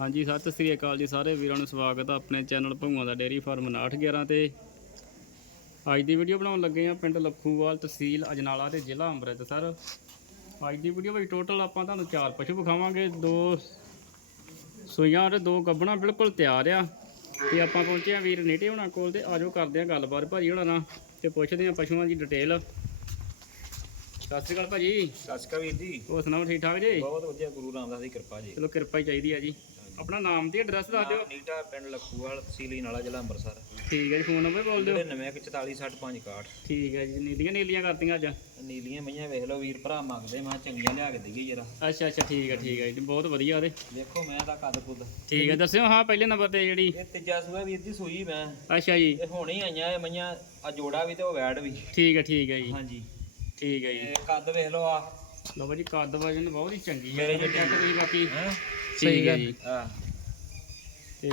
ਹਾਂਜੀ ਸਤਿ ਸ੍ਰੀ ਅਕਾਲ ਜੀ ਸਾਰੇ ਵੀਰਾਂ ਨੂੰ ਸਵਾਗਤ ਆ ਆਪਣੇ ਚੈਨਲ ਭੰਗੂਆਂ ਦਾ ਡੇਅਰੀ ਫਾਰਮ 911 ਤੇ। ਅੱਜ ਦੀ ਵੀਡੀਓ ਬਣਾਉਣ ਲੱਗੇ ਆ ਪਿੰਡ ਲੱਖੂਵਾਲ ਤਹਿਸੀਲ ਅਜਨਾਲਾ ਤੇ ਜ਼ਿਲ੍ਹਾ ਅੰਮ੍ਰਿਤਸਰ। ਅੱਜ ਦੀ ਵੀਡੀਓ ਵਿੱਚ ਟੋਟਲ ਆਪਾਂ ਤੁਹਾਨੂੰ ਚਾਰ ਪਸ਼ੂ ਵਿਖਾਵਾਂਗੇ ਦੋ ਸੂਈਆਂ ਤੇ ਦੋ ਗੱਬਣਾ ਬਿਲਕੁਲ ਤਿਆਰ ਆ। ਤੇ ਆਪਾਂ ਪਹੁੰਚੇ ਆ ਵੀਰ ਨੀਟੇ ਹੋਣਾ ਕੋਲ ਤੇ ਆਜੋ ਕਰਦੇ ਆ ਗੱਲਬਾਤ ਭਾਜੀ ਹੋਣਾ ਨਾਲ ਤੇ ਪੁੱਛਦੇ ਆ ਪਸ਼ੂਆਂ ਦੀ ਡਿਟੇਲ ਸਤਿ ਸ੍ਰੀ ਅਕਾਲ ਭਾਜੀ। ਸਤਿ ਸ਼੍ਰੀ ਅਕਾਲ ਵੀਰ ਜੀ। ਹੋਰ ਸੁਣਾਓ ਠੀਕ ਠਾਕ ਜੀ? ਬਹੁਤ ਵਧੀਆ ਗੁਰੂ ਰਾਮਦਾਸ ਦੀ ਕਿਰਪਾ ਜੀ। ਚਲੋ ਕਿਰਪਾ ਹੀ ਚਾਹੀਦੀ ਆ ਜੀ। ਆਪਣਾ ਨਾਮ ਤੇ ਐਡਰੈਸ ਦੱਸ ਦਿਓ। ਨੀਟਾ ਪਿੰਡ ਲੱਖੂਵਾਲ ਤਹਿਸੀਲ ਨਾਲਾ ਜ਼ਿਲ੍ਹਾ ਅੰਮ੍ਰਿਤਸਰ। ਠੀਕ ਹੈ ਜੀ ਫੋਨ ਨੰਬਰ ਬੋਲ ਦਿਓ। 9914460561 ਠੀਕ ਹੈ ਜੀ ਨੀਲੀਆਂ ਨੀਲੀਆਂ ਕਰਤੀਆਂ ਅੱਜ। ਨੀਲੀਆਂ ਮਈਆਂ ਵੇਖ ਲਓ ਵੀਰ ਭਰਾ ਮੰਗਦੇ ਮੈਂ ਚੰਗੀਆਂ ਲਿਆ ਕੇ ਦਈਏ ਜਰਾ। ਅੱਛਾ ਅੱਛਾ ਠੀਕ ਹੈ ਠੀਕ ਹੈ ਜੀ ਬਹੁਤ ਵਧੀਆ ਉਹਦੇ। ਦੇਖੋ ਮੈਂ ਦਾ ਕੱਦ ਕੁੱਦ। ਠੀਕ ਹੈ ਦੱਸਿਓ ਹਾਂ ਪਹਿਲੇ ਨੰਬਰ ਤੇ ਜਿਹੜੀ। ਇਹ ਤੀਜਾ ਸੂਆ ਵੀਰ ਜੀ ਸੂਈ ਮੈਂ। ਅੱਛਾ ਜੀ। ਇਹ ਹੁਣੇ ਆਈਆਂ ਇਹ ਮਈਆਂ ਆ ਜੋੜਾ ਵੀ ਤੇ ਉਹ ਵੈੜ ਵੀ। ਠੀਕ ਹੈ ਠੀਕ ਹੈ ਜੀ। ਹਾਂਜੀ। ਠੀਕ ਹੈ ਜੀ। ਇਹ ਕੱਦ ਵੇਖ ਲਓ ਆ ਲਓ ਭਾਜੀ ਕੱਦ ਵਜਨ ਬਹੁਤ ਹੀ ਚੰਗੀ ਹੈ ਮੇਰੇ ਚੈੱਕ ਤੁਸੀਂ ਬਾਕੀ ਹੈ? ਠੀਕ ਹੈ ਜੀ। ਆ ਤੇ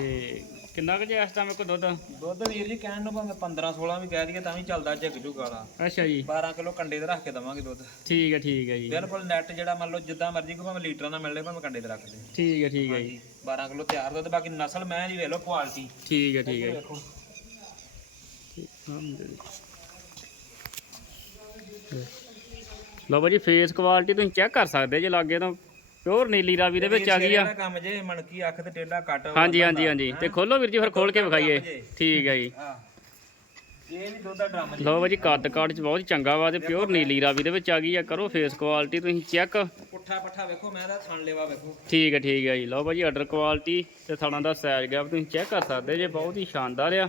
ਕਿੰਨਾ ਕੁ ਜੇ ਇਸ ਟਾਈਮ ਕੋ ਦੁੱਧ? ਦੁੱਧ ਵੀਰ ਜੀ ਕਹਿਣ ਨੂੰ ਭਾਵੇਂ 15 16 ਵੀ ਕਹਿ ਦਈਏ ਤਾਂ ਵੀ ਚੱਲਦਾ ਝਿੱਕ ਝੁਕ ਵਾਲਾ। ਅੱਛਾ ਜੀ। 12 ਕਿਲੋ ਕੰਡੇ ਤੇ ਰੱਖ ਕੇ ਦਵਾਂਗੇ ਦੁੱਧ। ਠੀਕ ਹੈ ਠੀਕ ਹੈ ਜੀ। ਬਿਲਕੁਲ ਨੈਟ ਜਿਹੜਾ ਮੰਨ ਲਓ ਜਿੱਦਾਂ ਮਰਜ਼ੀ ਕੋ ਭਾਵੇਂ ਲੀਟਰਾਂ ਦਾ ਮਿਲ ਲੇ ਭਾਵੇਂ ਕੰਡੇ ਤੇ ਰੱਖ ਦੇ ਠੀਕ ਹੈ ਠੀਕ ਹੈ ਜੀ। 12 ਕਿਲੋ ਤਿਆਰ ਦੁੱਧ। ਬਾਕੀ ਨਸਲ ਮੈਂ ਜੀ ਵੇਖ ਲਓ ਕੁਆਲਿਟੀ ਠੀਕ ਹੈ ਠੀਕ ਹੈ ਜੀ। ਵੇਖੋ। ਲਓ ਭਾਜੀ ਫੇਸ ਕੁਆਲਿਟੀ ਤੁਸੀਂ ਚੈੱਕ ਕਰ ਸਕਦੇ ਜੇ ਲਾਗੇ ਤਾਂ। ਪਿਓਰ ਨੀਲੀ ਰਾਵੀ ਦੇ ਵਿੱਚ ਆ ਗਈ ਆ। ਇਹਦਾ ਕੰਮ ਜੇ ਮਣਕੀ ਅੱਖ ਤੇ ਟੇਢਾ ਕੱਟ ਹਾਂਜੀ ਹਾਂਜੀ ਹਾਂਜੀ। ਤੇ ਖੋਲੋ ਵੀਰ ਜੀ ਫਿਰ ਖੋਲ ਕੇ ਵਿਖਾਈਏ। ਠੀਕ ਹੈ। ਜੀ। ਲਓ ਭਾਜੀ ਕੱਦ ਕਾਠ ਚ ਬਹੁਤ ਚੰਗਾ ਵਾ ਤੇ ਪਿਓਰ ਨੀਲੀ ਰਾਵੀ ਦੇ ਵਿੱਚ ਆ ਗਈ ਆ। ਕਰੋ ਫੇਸ ਕੁਆਲਿਟੀ ਤੁਸੀਂ ਚੈੱਕ ਪੁੱਠਾ ਪੱਠਾ ਵੇਖੋ ਮੈਂ ਦਾ ਥਣ ਲੈਵਾ ਵੇਖੋ। ਠੀਕ ਹੈ ਠੀਕ ਹੈ ਜੀ। ਲਓ ਭਾਜੀ ਆਰਡਰ ਕੁਆਲਿਟੀ ਤੇ ਥਾਣਾ ਦਾ ਸਾਈਜ਼ ਗੈਪ ਤੁਸੀਂ ਚੈੱਕ ਕਰ ਸਕਦੇ ਜੇ ਬਹੁਤ ਹੀ ਸ਼ਾਨਦਾਰ ਆ।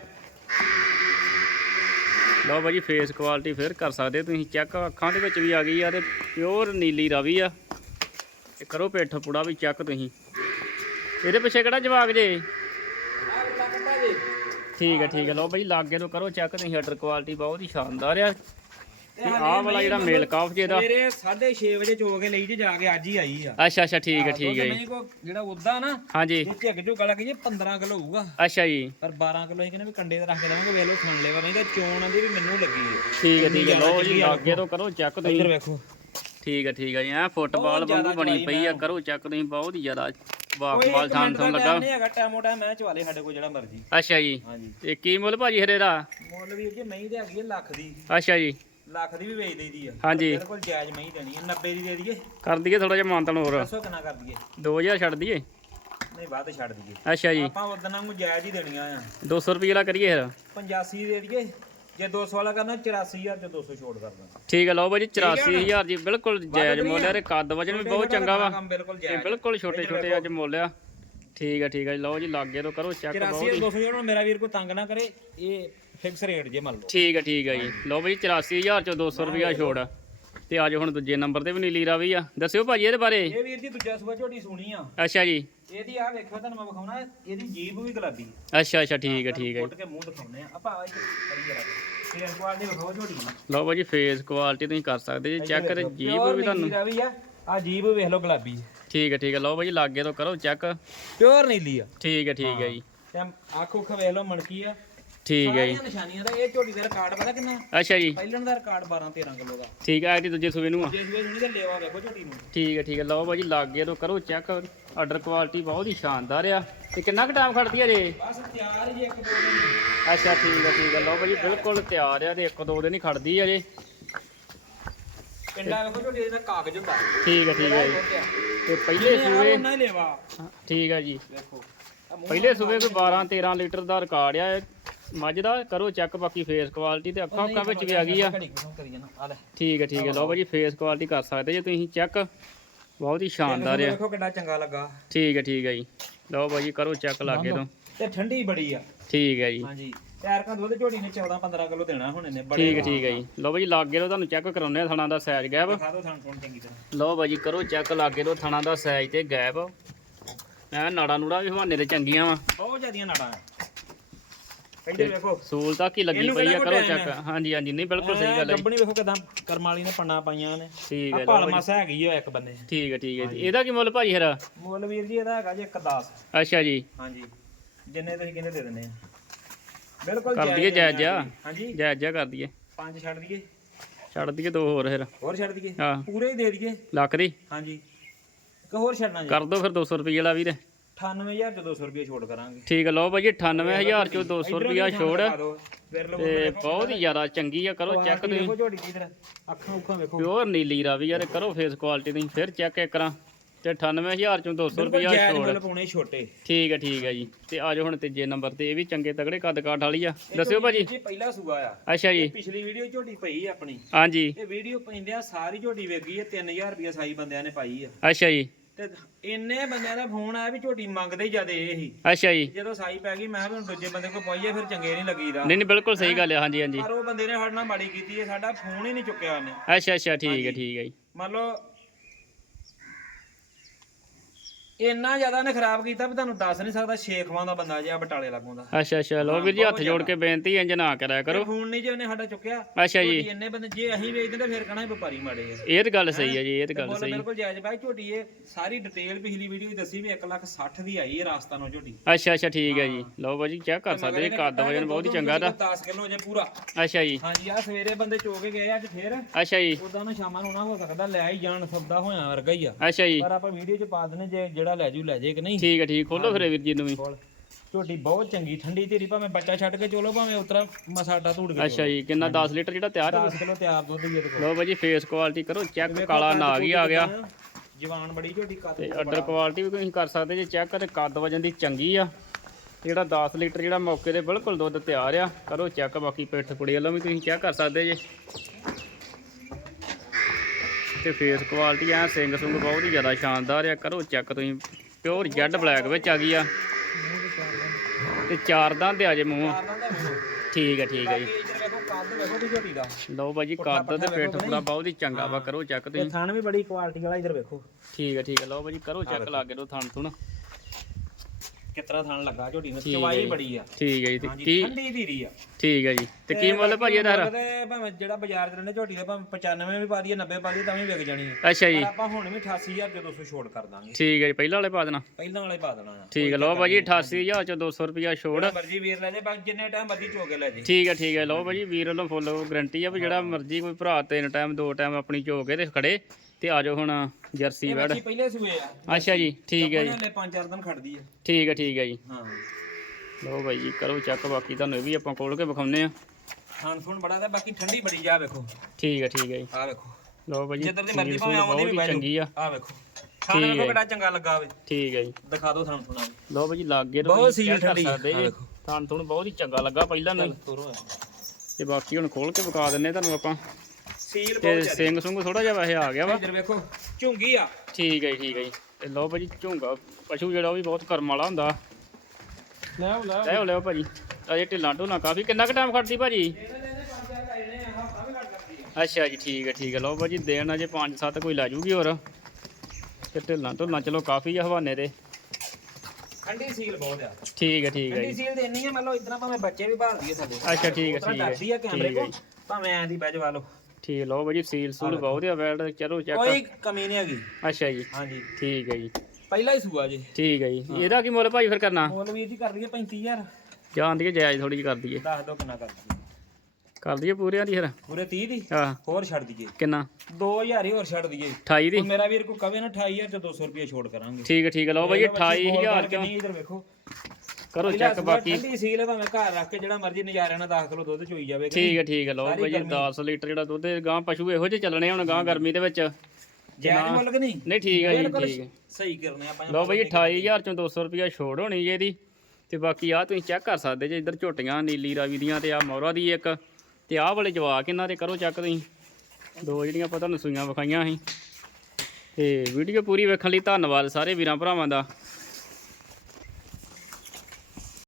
ਲਓ ਭਾਜੀ ਫੇਸ ਕੁਆਲਿਟੀ ਫਿਰ ਕਰ ਸਕਦੇ ਤੁਸੀਂ। ਚੈੱਕ ਅੱਖਾਂ ਦੇ ਵਿੱਚ ਵੀ ਆ ਗਈ ਆ ਤੇ ਪਿਓਰ ਨੀਲੀ ਰਾਵੀ ਆ। ਤੇ ਕਰੋ ਪੇਠ ਪੁੜਾ ਵੀ ਚੈੱਕ ਤੁਸੀਂ। ਇਹਦੇ ਪਿੱਛੇ ਕਿਹੜਾ ਜਵਾਕ ਜੇ? ਠੀਕ ਹੈ ਠੀਕ ਹੈ ਲਓ ਭਾਈ ਲਾਗੇ ਤੋਂ ਕਰੋ ਚੈੱਕ ਤੁਸੀਂ ਆਰਡਰ ਕੁਆਲਿਟੀ ਬਹੁਤ ਹੀ ਸ਼ਾਨਦਾਰ ਆ। ਤੇ ਆਹ ਵਾਲਾ ਜਿਹੜਾ ਮੇਲ ਕਾਫ ਜੇ ਦਾ ਮੇਰੇ 6:30 ਵਜੇ ਚੋ ਕੇ ਲਈ ਜੇ ਜਾ ਕੇ ਅੱਜ ਹੀ ਆਈ ਆ। ਅੱਛਾ ਅੱਛਾ ਠੀਕ ਹੈ ਠੀਕ ਹੈ ਜੀ। ਨਹੀਂ ਕੋ ਜਿਹੜਾ ਉਦਾਂ ਨਾ ਹਾਂਜੀ। ਇਹ ਝਿੱਕ ਝੁਕ ਵਾਲਾ ਕਹੀਏ 15 ਕਿਲੋ ਹੋਊਗਾ। ਅੱਛਾ ਜੀ। ਪਰ 12 ਕਿਲੋ ਹੀ ਕਹਿੰਦੇ ਵੀ ਕੰਡੇ ਤੇ ਰੱਖ ਕੇ ਦੇਵਾਂਗੇ ਵੇਖ ਲਓ ਥਣ ਲੈਵਾ ਨਹੀਂ ਤਾਂ ਚੋਣ ਆਂਦੀ ਵੀ ਮੈਨੂੰ ਲੱਗੀ ਹੈ ਠੀਕ ਹੈ ਠੀਕ ਹੈ ਲਓ ਜੀ ਲਾਗੇ ਤੋਂ ਕਰੋ ਚੈੱਕ ਇੱਧਰ ਤੁਸੀਂ ਵੇਖੋ। ਠੀਕ ਹੈ ਠੀਕ ਹੈ ਜੀ ਐ ਫੁੱਟਬਾਲ ਵਾਂਗੂ ਬਣੀ ਪਈ ਆ। ਕਰੋ ਚੈੱਕ ਤੁਸੀਂ ਬਹੁਤ ਹੀ ਜ਼ਿਆਦਾ ਵਾਕਮਾਲ ਇੱਕ ਥਾਂ ਤੋਂ ਲੱਗਾ। ਨਹੀਂ ਹੈਗਾ ਟਾਈਮ ਟਾਈਮ ਮੈਂ ਚਵਾਲੇ ਸਾਡੇ ਕੋਲ ਜਿਹੜਾ ਮਰਜ਼ੀ। ਅੱਛਾ ਜੀ। ਹਾਂਜੀ। ਤੇ ਕੀ ਮੁੱਲ ਭਾਜੀ ਹਰੇ ਦਾ? ਮੁੱਲ ਵੀਰ ਜੀ ਮਹੀਂ ਦੇ ਹੈਗੀ ਲੱਖ ਦੀ। ਅੱਛਾ ਜੀ। ਲੱਖ ਦੀ ਵੀ ਵੇਚ ਦੇਈਦੀ ਆ। ਹਾਂਜੀ। ਬਿਲਕੁਲ ਜਾਇਜ਼ ਮਹੀਂ ਦੇਣੀ ਹੈ 90 ਦੀ ਦੇ ਦਈਏ। ਕਰ ਦਈਏ ਥੋੜਾ ਜਿਹਾ ਮਾਨਤਨ ਹੋਰ। ਦੱਸੋ ਕਿੰਨਾ ਕਰ ਦਈਏ। 2000 ਛੱਡ ਦਈਏ। ਨਹੀਂ ਵੱਧ ਛੱਡ ਦਈਏ। ਅੱਛਾ ਜੀ। ਆਪਾਂ ਉਦੋਂ ਨੂੰ ਜਾਇਜ਼ ਹੀ ਦੇਣੀਆਂ ਆ। 200 ਰੁਪਏ ਵਾਲਾ ਕਰੀਏ ਫਿਰ। 85 ਦੇ ਦਈਏ। ਜੇ 200 ਵਾਲਾ ਕਰਨਾ 84000 ਤੇ 200 ਛੋੜ ਕਰ ਦਾਂ ਠੀਕ ਹੈ ਲਓ ਭਾਜੀ 84000 ਜੀ ਬਿਲਕੁਲ ਜਾਇਜ਼ ਮੁੱਲ ਆ ਤੇ ਕੱਦ ਵਜਨ ਵੀ ਬਹੁਤ ਚੰਗਾ ਵਾ। ਕੰਮ ਬਿਲਕੁਲ ਤੇ ਜਾਇਜ਼। ਬਿਲਕੁਲ ਛੋਟੇ ਛੋਟੇ ਅੱਜ ਮੁੱਲ ਆ। ਠੀਕ ਹੈ ਠੀਕ ਹੈ ਜੀ, ਲਓ ਜੀ ਲਾਗੇ ਤੋਂ ਕਰੋ ਚੈੱਕ 84 ਬਹੁਤ ਹੀ। 200 ਜਿਹੜਾ ਮੇਰਾ ਵੀਰ ਕੋਈ ਤੰਗ ਨਾ ਕਰੇ। ਇਹ ਫਿਕਸ ਰੇਟ ਜੇ ਮੰਨ ਲਓ। ਠੀਕ ਹੈ ਠੀਕ ਹੈ ਜੀ। ਲਓ ਭਾਜੀ 84000 ਚੋਂ 200 ਰੁਪਿਆ ਛੋੜ ਆ। ਤੇ ਅੱਜ ਹੁਣ ਦੂਜੇ ਨੰਬਰ ਤੇ ਵੀ ਨੀਲੀ ਰਾਵੀ ਆ। ਦੱਸਿਓ ਭਾਜੀ ਇਹਦੇ ਬਾਰੇ। ਇਹ ਵੀਰ ਜੀ ਦੂਜਾ ਸੂਆ ਝੋਟੀ ਸੋਣੀ ਆ। ਅੱਛਾ ਜੀ। ਇਹਦੀ ਆ ਵੇਖੋ ਤੁਹਾਨੂੰ ਮੈਂ ਵਿਖਾਉਣਾ ਇਹਦੀ ਜੀਭ ਵੀ ਗੁਲਾਬੀ। ਅੱਛਾ ਅੱਛਾ ਠੀਕ ਹੈ ਠੀਕ ਹੈ ਕੁੱਟ ਕੇ ਮੂੰਹ ਦਿਖਾਉਣੇ ਆ। ਆਪਾਂ ਆ ਕਰੀ ਜਰਾ ਫੇਰ ਕੁਆਲਿਟੀ ਵਿਖਾਓ ਝੋਟੀ ਲਓ ਭਾਜੀ ਫੇਸ ਕੁਆਲਿਟੀ ਤੁਸੀਂ ਕਰ ਸਕਦੇ ਜੀ ਚੈੱਕ ਕਰ ਜੀਬ ਵੀ ਤੁਹਾਨੂੰ। ਰਵੀ ਆ। ਆ ਜੀਭ ਵੇਖ ਲਓ ਗੁਲਾਬੀ। ਠੀਕ ਹੈ ਠੀਕ ਹੈ ਲਓ ਭਾਜੀ ਲਾਗੇ ਤੋਂ ਕਰੋ ਚੈੱਕ ਪਿਓਰ ਨੀਲੀ ਆ। ਠੀਕ ਹੈ ਠੀਕ ਹੈ। ਜੀ। ਤੇ ਉੱਖ ਵੇਖ ਲਓ ਮਣਕੀ ਆ। ਠੀਕ ਹੈ ਜੀ। ਸਾਰੀਆਂ ਨਿਸ਼ਾਨੀਆਂ ਦਾ ਇਹ ਝੋਟੀ ਦਾ ਰਿਕਾਰਡ ਪਤਾ ਕਿੰਨਾ? ਅੱਛਾ ਜੀ। ਪਹਿਲਣ ਦਾ ਰਿਕਾਰਡ 12 13 ਕਿਲੋ ਦਾ। ਠੀਕ ਹੈ ਜੀ ਦੂਜੇ ਸੂਬੇ ਨੂੰ ਆ। ਜੇ ਸੂਏ ਸੁਣੀ ਤੇ ਲੇਵਾ ਵੇਖੋ ਝੋਟੀ ਨੂੰ। ਠੀਕ ਹੈ ਠੀਕ ਹੈ। ਲਓ ਭਾਜੀ ਲਾਗੇ ਤੋਂ ਕਰੋ ਚੈੱਕ ਆਰਡਰ ਕੁਆਲਿਟੀ ਬਹੁਤ ਹੀ ਸ਼ਾਨਦਾਰ ਆ। ਤੇ ਕਿੰਨਾ ਕੁ ਟਾਈਮ ਖੜਦੀ ਹੈ ਜੀ? ਬਸ ਤਿਆਰ ਹੀ ਜੇ ਇੱਕ ਦੋ ਦਿਨ। ਅੱਛਾ ਠੀਕ ਹੈ ਠੀਕ ਹੈ। ਲਓ ਭਾਜੀ ਬਿਲਕੁਲ ਤਿਆਰ ਆ ਤੇ ਇੱਕ ਦੋ ਦਿਨ ਹੀ ਖੜਦੀ ਆ ਜੀ। ਪਿੰਡਾ ਵੇਖੋ ਝੋਟੀ ਦਾ ਕਾਗਜ਼ ਹੁੰਦਾ। ਠੀਕ ਹੈ ਠੀਕ ਹੈ ਜੀ। ਤੇ ਪਹਿਲੇ ਸੂਬੇ ਉਹਨਾਂ ਹੀ ਲੇਵਾ? ਠੀਕ ਹੈ ਜੀ। ਆ ਪਹਿਲੇ ਸੂਬੇ ਕੋਈ 12 13 ਲੀਟਰ ਦਾ ਰਿਕਾਰਡ ਆ। ਮੱਝ ਦਾ ਕਰੋ ਚੈੱਕ ਬਾਕੀ ਫੇਸ ਕੁਆਲਿਟੀ ਤੇ ਅੱਖਾਂ ਉੱਖਾਂ ਵਿੱਚ ਵੀ ਆ ਗਈ ਆ। ਠੀਕ ਹੈ ਠੀਕ ਹੈ ਲਓ ਭਾਜੀ ਫੇਸ ਕੁਆਲਿਟੀ ਕਰ ਸਕਦੇ ਜੇ ਤੁਸੀਂ ਚੈੱਕ ਬਹੁਤ ਹੀ ਸ਼ਾਨਦਾਰ ਆ। ਵੇਖੋ ਕਿੰਨਾ ਚੰਗਾ ਲੱਗਾ। ਠੀਕ ਹੈ ਠੀਕ ਹੈ ਜੀ। ਲਓ ਭਾਜੀ ਕਰੋ ਚੈੱਕ ਲਾਗੇ ਤੋਂ। ਤੇ ਠੰਡੀ ਬੜੀ ਆ। ਠੀਕ ਹੈ ਜੀ। ਹਾਂਜੀ ਤਿਆਰ ਕਾ ਦੁੱਧ ਝੋਟੀ ਨੇ 14 15 ਕਿਲੋ ਦੇਣਾ ਹੁਣ ਇਹਨੇ ਬੜੇ ਠੀਕ ਠੀਕ ਹੈ ਜੀ। ਲਓ ਭਾਜੀ ਲਾਗੇ ਤੋਂ ਤੁਹਾਨੂੰ ਚੈੱਕ ਕਰਾਉਂਦੇ ਆ ਥਣਾ ਦਾ ਸਾਈਜ਼ ਗੈਪ ਲਓ ਭਾਜੀ ਕਰੋ ਚੈੱਕ ਲਾਗੇ ਤੋਂ ਥਣਾ ਦਾ ਸਾਈਜ਼ ਤੇ ਗੈਪ ਐ ਨਾੜਾ ਨੂੜਾ ਵੀ ਹਵਾਨੇ ਤੇ ਚੰਗੀਆਂ ਵਾ। ਬਹੁਤ ਜ਼ਿਆਦੀਆਂ ਨਾੜਾਂ ਆ ਇੱਧਰ ਵੇਖੋ। ਸੂਲ ਤੱਕ ਹੀ ਲੱਗੀ ਇਹਨੂੰ ਪਈ ਆ ਕਿਹੜਾ ਕਰੋ ਕੋਈ ਚੈੱਕ? ਹਾਂਜੀ ਹਾਂਜੀ ਨਹੀਂ ਬਿਲਕੁਲ ਸਹੀ ਗੱਲ ਹੈ ਜੀ। ਵੇਖੋ ਕਿਦਾਂ ਕਰਮ ਵਾਲੀ ਨੇ ਪੰਨਾ ਪਾਈਆਂ ਨੇ। ਠੀਕ ਆ ਹੈ ਭਾਲ ਲਓ ਭਾਜੀ ਮਾਸਾ ਹੈਗੀ ਆ ਇੱਕ ਬੰਨੇ ਠੀਕ ਹੈ ਠੀਕ ਹੈ ਜੀ। ਇਹਦਾ ਕੀ ਮੁੱਲ ਭਾਜੀ ਹਰਾ ਮੁੱਲ ਵੀਰ ਜੀ ਇਹਦਾ ਹੈਗਾ ਜੀ 110 ਅੱਛਾ ਜੀ। ਹਾਂਜੀ। ਜਿੰਨੇ ਤੁਸੀਂ ਕਹਿੰਦੇ ਦੇ ਦਿੰਦੇ ਆ। ਬਿਲਕੁਲ ਕਰ ਦਈਏ ਜਾਇਜ਼ ਜਿਹਾ। ਹਾਂਜੀ। ਜਾਇਜ਼ ਜਿਹਾ ਕਰ ਦਈਏ। ਪੰਜ ਛੱਡ ਦਈਏ। ਛੱਡ ਦਈਏ ਦੋ ਹੋਰ ਫਿਰ। ਹੋਰ ਛੱਡ ਦਈਏ। ਹਾਂ। ਪੂਰੇ ਹੀ ਦੇ ਦਈਏ। ਲੱਖ ਦੀ। ਹਾਂਜੀ। ਇੱਕ ਹੋਰ ਛੱਡਣਾ ਜੀ। ਕਰ ਦੋ ਫਿਰ 200 ਰੁਪਏ ਵਾਲਾ ਵੀਰ। 98000 ਚ 200 ਰੁਪਏ ਛੋੜ ਕਰਾਂਗੇ। ਠੀਕ ਲਓ ਭਾਜੀ 98000 ਚੋਂ 200 ਰੁਪਿਆ ਛੋੜ। ਤੇ ਬਹੁਤ ਹੀ ਜ਼ਿਆਦਾ ਚੰਗੀ ਆ ਕਰੋ ਚੈੱਕ ਤੁਸੀਂ। ਦੇਖੋ ਝੋਟੀ ਦੀ ਇਧਰ ਅੱਖਾਂ ਉੱਖਾਂ ਵੇਖੋ ਪਿਓਰ ਨੀਲੀ ਰਾਵੀ ਯਾਰ ਕਰੋ ਫੇਸ ਕੁਆਲਿਟੀ ਤੁਸੀਂ ਫਿਰ ਚੈੱਕ ਕਰਾਂ ਤੇ 98000 ਚੋਂ 200 ਬਿਲਕੁਲ ਰੁਪਿਆ ਛੋੜ। ਪਾਉਣੇ ਛੋਟੇ। ਠੀਕ ਹੈ ਠੀਕ ਹੈ ਜੀ। ਤੇ ਆਜੋ ਹੁਣ ਤੀਜੇ ਨੰਬਰ ਤੇ ਇਹ ਵੀ ਚੰਗੇ ਤਗੜੇ ਕੱਦ ਕਾਠ ਵਾਲੀ ਆ। ਦੱਸਿਓ ਭਾਜੀ। ਜੀ ਪਹਿਲਾ ਸੂਆ ਆ। ਅੱਛਾ ਜੀ। ਪਿਛਲੀ ਵੀਡੀਓ ਝੋਟੀ ਪਈ ਆਪਣੀ। ਹਾਂਜੀ। ਇਹ ਵੀਡੀਓ ਪੈਂਦਿਆਂ ਸਾਰੀ ਝੋਟੀ ਵੇਗੀ ਹੈ 3000 ਰੁਪਏ ਸਾਈ ਬੰਦਿਆਂ ਨੇ ਪਾਈ ਆ। ਅੱਛਾ ਜੀ। ਤੇ ਇੰਨੇ ਬੰਦਿਆਂ ਦਾ ਫੋਨ ਆਇਆ ਵੀ ਝੋਟੀ ਮੰਗਦੇ ਹੀ ਜਿਆਦੇ ਇਹ ਹੀ। ਅੱਛਾ ਜੀ। ਜਦੋਂ ਸਾਈ ਪੈ ਗਈ ਮੈਂ ਕਿਹਾ ਵੀ ਹੁਣ ਦੂਜੇ ਬੰਦੇ ਕੋਲ ਪਾਈਏ ਫਿਰ ਚੰਗੇ ਨਹੀਂ ਲੱਗੀਦਾ। ਨਹੀਂ ਨਹੀਂ ਬਿਲਕੁਲ ਸਹੀ ਗੱਲ ਹੈ ਹਾਂਜੀ ਹਾਂਜੀ। ਪਰ ਉਹ ਬੰਦੇ ਨੇ ਸਾਡੇ ਨਾਲ ਮਾੜੀ ਕੀਤੀ ਹੈ ਸਾਡਾ ਫੋਨ ਹੀ ਨਹੀਂ ਚੁੱਕਿਆ ਉਹਨੇ। ਅੱਛਾ ਅੱਛਾ ਠੀਕ ਹੈ ਠੀਕ ਹੈ ਜੀ। ਮੰਨ ਲਓ ਇੰਨਾ ਜ਼ਿਆਦਾ ਨੇ ਖਰਾਬ ਕੀਤਾ ਵੀ ਤੁਹਾਨੂੰ ਦੱਸ ਨਹੀਂ ਸਕਦਾ ਸ਼ੇਖਵਾਂ ਦਾ ਬੰਦਾ ਜਿਹਾ ਬਟਾਲੇ ਲੱਗੋਂ ਦਾ। ਅੱਛਾ ਅੱਛਾ ਲੋ ਵੀਰ ਜੀ ਹੱਥ ਜੋੜ ਕੇ ਬੇਨਤੀ ਇੰਜ ਨਾ ਕਰਿਆ ਕਰੋ। ਫੋਨ ਨਹੀਂ ਜੇ ਉਹਨੇ ਸਾਡਾ ਚੁੱਕਿਆ ਅੱਛਾ ਜੀ। ਇੰਨੇ ਬੰਦੇ ਜੇ ਅਸੀਂ ਵੇਚਦੇ ਤਾਂ ਫਿਰ ਕਹਣਾ ਵਪਾਰੀ ਮਾੜੇ ਆ। ਇਹ ਤਾਂ ਗੱਲ ਸਹੀ ਹੈ? ਜੀ ਇਹ ਤਾਂ ਗੱਲ ਸਹੀ। ਬਿਲਕੁਲ ਜਾਇਜ਼ ਬਾਈ ਝੋਟੀ ਇਹ ਸਾਰੀ ਡਿਟੇਲ ਪਿਛਲੀ ਵੀਡੀਓ ਵਿੱਚ ਦੱਸੀ ਵੀ 1 ਲੱਖ 60 ਦੀ ਆਈ ਹੈ ਰਾਸਤਾਨੋਂ ਝੋਟੀ। ਅੱਛਾ ਅੱਛਾ ਠੀਕ ਹੈ ਜੀ। ਲਓ ਭਾਜੀ ਚੈੱਕ ਕਰ ਸਕਦੇ ਜੀ ਕੱਦ ਵਜਨ ਬਹੁਤ ਹੀ ਚੰਗਾ ਦਾ। 10 ਕਿਲੋ ਜੇ ਪੂਰਾ। ਅੱਛਾ ਜੀ। ਹਾਂਜੀ ਆ ਸਵੇਰੇ ਬੰਦੇ ਚੋ ਕੇ ਗਏ ਅੱਜ ਫੇਰ ਅੱਛਾ ਜੀ। ਉਦਾਂ ਨੂੰ ਸ਼ਾਮਾਂ ਨੂੰ ਨਾ ਹੋ ਸਕਦਾ ਲੈ ਹੀ ਜਾਣ ਸੌਦਾ ਹੋਇਆ ਵਰਗਾ ਹੀ ਆ। ਅੱਛਾ ਜੀ। ਪਰ ਆਪਾਂ ਵੀਡੀਓ 'ਚ ਪਾ ਦਨੇ ਜੇ ਜਿਹੜਾ ਲੈ ਜੂ ਲੈ ਜੇ ਕਿ ਨਹੀਂ। ਠੀਕ ਹੈ ਠੀਕ ਖੋਲੋ ਫਿਰ ਵੀਰ ਜੀ ਨੂੰ ਵੀ। ਕੋਲ ਝੋਟੀ ਬਹੁਤ ਚੰਗੀ ਠੰਡੀ ਧੀਰੀ ਭਾਵੇਂ ਬੱਚਾ ਛੱਡ ਕੇ ਚੋਲੋ ਭਾਵੇਂ ਉਤਰਾ ਮਸਾਟਾ ਧੂੜ ਕੇ ਅੱਛਾ ਜੀ ਕਿੰਨਾ 10 ਲੀਟਰ ਜਿਹੜਾ ਤਿਆਰ ਹੈ 10 ਕਿਲੋ ਤਿਆਰ ਦੁੱਧ ਹੀ ਕੋਲ ਲਓ ਭਾਜੀ ਫੇਸ ਕੁਆਲਿਟੀ ਕਰੋ ਚੈੱਕ ਕਾਲਾ ਨਾਗ ਹੀ ਆ ਗਿਆ। ਜਵਾਨ ਬੜੀ ਝੋਟੀ ਕੱਦ ਤੇ ਆਰਡਰ ਕੁਆਲਿਟੀ ਵੀ ਤੁਸੀਂ ਕਰ ਸਕਦੇ ਜੇ ਚੈੱਕ ਤੇ ਕੱਦ ਵਜਨ ਦੀ ਚੰਗੀ ਆ। ਜਿਹੜਾ 10 ਲੀਟਰ ਜਿਹੜਾ ਮੌਕੇ ਤੇ ਬਿਲਕੁਲ ਦੁੱਧ ਤਿਆਰ ਆ ਕਰੋ ਚੈੱਕ ਬਾਕੀ ਪਿੱਠ ਕੁੜੀ ਵੱਲੋਂ ਵੀ ਤੁਸੀਂ ਚੈੱਕ ਕਰ ਸਕਦੇ ਜੇ। ਤੇ ਫੇਸ ਕੁਆਲਿਟੀ ਆ ਸਿੰਘ ਸੁੰਗ ਬਹੁਤ ਹੀ ਜ਼ਿਆਦਾ ਸ਼ਾਨਦਾਰ ਆ। ਕਰੋ ਚੈੱਕ ਤੁਸੀਂ। ਪਿਓਰ ਜੈਡ ਬਲੈਕ ਵਿੱਚ ਆ ਗਈ ਆ। ਤੇ ਚਾਰ ਦੰਦ ਆ ਜੇ ਮੂੰਹ। ਠੀਕ ਹੈ ਠੀਕ ਹੈ ਜੀ। ਲਓ ਭਾਜੀ ਕੱਦ ਤੇ ਪਿੱਠ ਪੂਰਾ ਬਹੁਤ ਹੀ ਚੰਗਾ ਵਾ। ਕਰੋ ਚੈੱਕ ਤੁਸੀਂ। ਥਣ ਵੀ ਬੜੀ ਕੁਆਲਿਟੀ ਵਾਲਾ ਇੱਧਰ ਵੇਖੋ। ਠੀਕ ਹੈ ਠੀਕ ਹੈ ਲਓ ਭਾਜੀ ਕਰੋ ਚੈੱਕ ਲਾ ਕੇ ਦੋ ਥਣ ਥੁਣ ਕਿਤਰਾ ਥਣ ਲੱਗਾ ਝੋਟੀ ਨੂੰ ਠੀਕ ਹੈ ਚਵਾਈ ਜੀ। ਬੜੀ ਆ। ਠੀਕ ਹੈ ਜੀ ਤੇ ਹਾਂਜੀ ਕੀ ਠੰਡੀ ਧੀਰੀ ਆ। ਠੀਕ ਹੈ ਜੀ। ਤੇ ਕੀ ਮੁੱਲ ਭਾਜੀ ਇਹਦਾ? ਤੇ ਭਾਵੇਂ ਜਿਹੜਾ ਬਾਜ਼ਾਰ 'ਚ ਰਹਿੰਦੇ ਝੋਟੀ ਦਾ ਭਾਵੇਂ 95 ਵੀ ਪਾ ਦਈਏ 90 ਪਾ ਦਈਏ ਤਾਂ ਵੀ ਵਿਕ ਜਾਣੀ ਹੈ ਅੱਛਾ ਜੀ। ਪਰ ਆਪਾਂ ਹੁਣ ਵੀ 88000 ਚ 200 ਛੋੜ ਕਰ ਦਾਂਗੇ। ਠੀਕ ਹੈ ਜੀ ਪਹਿਲਾਂ ਵਾਲੇ ਪਾ ਦੇਣਾ। ਪਹਿਲਾਂ ਵਾਲੇ ਪਾ ਦੇਣਾ। ਆ ਠੀਕ ਹੈ ਲਓ ਭਾਜੀ 88000 ਚ 200 ਰੁਪਿਆ ਛੋੜ ਮਰਜ਼ੀ ਵੀਰ ਲੈ ਜੇ ਬਾਕੀ ਜਿੰਨੇ ਟਾਈਮ ਮਰਜ਼ੀ ਚੋ ਕੇ ਲੈ ਜੇ। ਠੀਕ ਹੈ ਠੀਕ ਹੈ। ਲਓ ਭਾਜੀ ਵੀਰ ਵੱਲੋਂ ਫੁੱਲ ਗਰੰਟੀ ਆ ਵੀ ਜਿਹੜਾ ਮਰਜ਼ੀ ਕੋਈ ਭਰਾ ਤਿੰਨ ਟਾਈਮ ਦੋ ਟਾਈਮ ਆਪਣੀ ਝੋ ਕੇ ਤੇ ਖੜੇ। ਤੇ ਆਜੋ ਹੁਣ ਜਰਸੀ ਵੜ। ਬੱਚੀ ਪਹਿਲੇ ਸੂਏ ਆ। ਅੱਛਾ ਜੀ ਠੀਕ ਹੈ ਜੀ। ਹਲੇ 5-4 ਦਿਨ ਖੜਦੀ ਆ। ਠੀਕ ਹੈ ਠੀਕ ਹੈ ਜੀ। ਹਾਂ। ਲਓ ਭਾਈ ਜੀ ਕਰੋ ਚੈੱਕ ਬਾਕੀ ਤੁਹਾਨੂੰ ਇਹ ਵੀ ਆਪਾਂ ਖੋਲ ਕੇ ਵਿਖਾਉਂਦੇ ਆ ਖੂਣ ਬੜਾ ਤੇ ਬਾਕੀ ਠੰਡੀ ਬੜੀ ਜਾ ਵੇਖੋ। ਠੀਕ ਹੈ ਠੀਕ ਹੈ ਜੀ। ਆ ਵੇਖੋ। ਲਓ ਭਾਜੀ ਜਿੱਧਰ ਦੀ ਮਰਜ਼ੀ ਭਾਵੇਂ ਆਉਂਦੀ ਵੀ ਚੰਗੀ ਆ। ਆ ਵੇਖੋ। ਖਾਣ ਵੇਖੋ ਕਿਹੜਾ ਚੰਗਾ ਲੱਗਾ ਵੇ ਠੀਕ ਹੈ ਜੀ। ਦਿਖਾ ਦਿਓ ਥਣ ਥੁਣਾ ਲਓ ਭਾਜੀ ਲਾਗੇ ਤੋਂ ਬਹੁਤ ਸੀਲ ਠੰਡੀ ਆ, ਜੀ ਵੇਖੋ। ਤੁਹਾਨੂੰ ਬਹੁਤ ਹੀ ਚੰਗਾ ਲੱਗਾ ਪਹਿਲਾਂ ਨੂੰ ਤੇ ਬਾਕੀ ਹੁਣ ਖੋਲ ਕੇ ਵਿਖਾ ਦਿੰਨੇ ਤੁਹਾਨੂੰ ਆਪਾਂ। ਸੀਲ ਤੇ ਬਹੁਤ ਸਿੰਘ ਸੁੰਗ ਥੋੜਾ ਜਿਹਾ ਵੈਸੇ ਆ ਗਿਆ ਵਾ। ਇੱਧਰ ਵੇਖੋ ਝੁੰਗੀ ਆ। ਠੀਕ ਹੈ ਜੀ, ਠੀਕ ਹੈ ਜੀ। ਤੇ ਲਓ ਭਾਜੀ ਝੁੰਗਾ। ਪਸ਼ੂ ਜਿਹੜਾ ਉਹ ਵੀ ਬਹੁਤ ਕਰਮ ਵਾਲਾ ਹੁੰਦਾ। ਲੈ ਆਓ ਲੈ ਲੈ ਲਿਓ ਭਾਜੀ। ਅਜੇ ਢਿੱਲਾਂ ਢੋਲਾਂ ਕਾਫੀ। ਕਿੰਨਾ ਕੁ ਟਾਈਮ ਖੜਦੀ ਭਾਜੀ? ਅੱਛਾ ਜੀ ਠੀਕ ਹੈ ਠੀਕ ਹੈ ਲਓ ਭਾਜੀ ਦੇਣ ਅਜੇ 5-7 ਕੋਈ ਲੈ ਜੂਗੀ ਹੋਰ। ਤੇ ਢਿੱਲਾਂ ਢੋਲਾਂ ਚਲੋ ਕਾਫੀ ਆ ਹਵਾਨੇ ਤੇ। ਠੰਡੀ ਸੀਲ ਬਹੁਤ ਆ। ਠੀਕ ਹੈ ਠੀਕ ਹੈ ਠੰਡੀ ਜੀ। ਸੀਲ ਇੰਨੀ ਆ ਮੰਨ ਲਓ ਇਦਾਂ ਭਾਵੇਂ ਬੱਚੇ ਵੀ ਭਾਲਦੀ ਆ ਸਾਡੇ। ਅੱਛਾ ਠੀਕ ਹੈ ਠੀਕ ਹੈ ਠੀਕ ਜੀ। ਭਾਵੇਂ ਐਂ ਦੀ ਬਹਿ ਜਾਵਾ ਲਓ। ਠੀਕ ਹੈ, ਲਓ ਭਾਜੀ ਸੀਲ ਸੂਲ ਬਹੁਤ ਆ ਬੈਡ ਚਲੋ ਚੈੱਕ ਕੋਈ ਕਮੀ ਨਹੀਂ ਹੈਗੀ। ਅੱਛਾ ਜੀ ਹਾਂਜੀ। ਠੀਕ ਹੈ ਜੀ। ਪਹਿਲਾ ਹੀ ਸੂਆ ਜੀ। ਠੀਕ ਹੈ ਜੀ। ਇਹਦਾ ਕੀ ਮੁੱਲ ਭਾਜੀ ਫਿਰ ਕਰਨਾ? ਮੁੱਲ ਵੀਰ ਜੀ ਕਰ ਲਈਏ 35000 ਜਾਣ ਦੀ ਜਾਇਜ਼ ਥੋੜੀ ਜਿਹੀ ਕਰ ਦਈਏ। ਦੱਸ ਦਿਓ ਕਿੰਨਾ ਕਰ ਦਈਏ। ਕਰ ਦਈਏ ਪੂਰਿਆਂ ਦੀ ਫਿਰ। ਪੂਰੇ 30 ਦੀ? ਆਹ ਹੋਰ ਛੱਡ ਦਈਏ। ਕਿੰਨਾ? 2000 ਹੀ ਹੋਰ ਛੱਡ ਦਈਏ। 28 ਦੀ? ਮੇਰਾ ਵੀਰ ਕੋ ਕਵੇ ਨਾ 28000 ਚ 200 ਰੁਪਏ ਛੋੜ ਕਰਾਂਗੇ। ਠੀਕ ਹੈ ਠੀਕ ਹੈ। ਲਓ ਭਾਜੀ 28000 ਕਿਉਂ ਨਹੀਂ ਇਧਰ ਵੇਖੋ। ਕਰੋ ਚੈੱਕ ਬਾਕੀ। ਠੰਡੀ ਸੀਲ ਹੈ ਭਾਵੇਂ ਘਰ ਰੱਖ ਕੇ ਜਿਹੜਾ ਮਰਜ਼ੀ ਨਜ਼ਾਰਿਆਂ ਨਾਲ 10 ਕਿਲੋ ਦੁੱਧ ਚੋਈ ਜਾਵੇ ਠੀਕ ਹੈ ਠੀਕ ਹੈ ਲਓ ਗਰਮੀ। 10 ਲੀਟਰ ਜਿਹੜਾ ਦੁੱਧ ਗਾਂ ਪਸ਼ੂ ਇਹੋ ਜਿਹੇ ਚੱਲਣੇ ਹੁਣ ਗਾਂ ਗਰਮੀ ਦੇ ਵਿੱਚ। ਜਾਇਜ਼ ਮੁੱਲ ਕਿ ਨਹੀਂ? ਨਹੀਂ ਠੀਕ ਹੈ ਜੀ ਠੀਕ ਹੈ ਸਹੀ ਕਰਨੇ ਆਪਾਂ ਲਓ ਭਾਜੀ 28000 ਚੋਂ 200 ਰੁਪਿਆ ਛੋੜ ਹੋਣੀ ਜੇ ਇਹਦੀ। ਤੇ ਬਾਕੀ ਆ ਤੁਸੀਂ ਚੈੱਕ ਕਰ ਸਕਦੇ ਜੇ ਇੱਧਰ ਝੋਟੀਆਂ ਨੀਲੀ ਰਾਵੀ ਦੀਆਂ ਤੇ ਆ ਮੋਹਰਾ ਦੀ ਇੱਕ। ਤੇ ਆਹ ਵਾਲੇ ਜਵਾਕ ਇਹਨਾਂ ਦੇ ਕਰੋ ਚੱਕ ਤੁਸੀਂ। ਦੋ ਜਿਹੜੀਆਂ ਆਪਾਂ ਤੁਹਾਨੂੰ ਸੂਈਆਂ ਵਿਖਾਈਆਂ ਸੀ। ਤੇ ਵੀਡੀਓ ਪੂਰੀ ਵੇਖਣ ਲਈ ਧੰਨਵਾਦ ਸਾਰੇ ਵੀਰਾਂ ਭਰਾਵਾਂ ਦਾ।